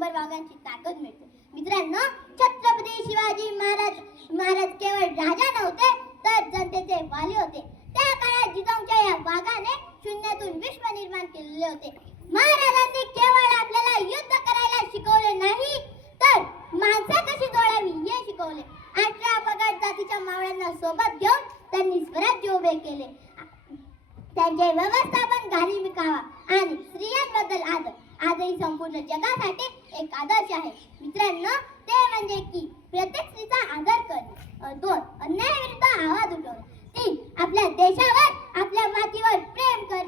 100 वाघांची ताकद मिळते. मित्रांनो, छत्रपती शिवाजी महाराज केवळ राजा नव्हते तर जनतेचे वाली होते. त्या काळात जिजाऊंच्या या वाघाने शून्यातून विश्व निर्माण केलेले होते. महाराजांनी केवळ आपल्याला युद्ध करायला शिकवले नाही तर माणसं कशी जोडावी हे शिकवले. 18 पगड जातीच्या मावळ्यांना सोबत घेऊन त्यांनी स्वराज्य उभे केले. त्यांचे व्यवस्थापन घालीविक आणि स्त्रियांबद्दल आदर आजही संपूर्ण जगासाठी एक आदर्श आहे. मित्रांनो, ते म्हणजे की प्रत्येक स्त्रीचा आदर करणे. 2 अन्यायाविरुद्ध आवाज उठवणे. 3 आपल्या देशावर आपल्या मातीवर प्रेम करणे.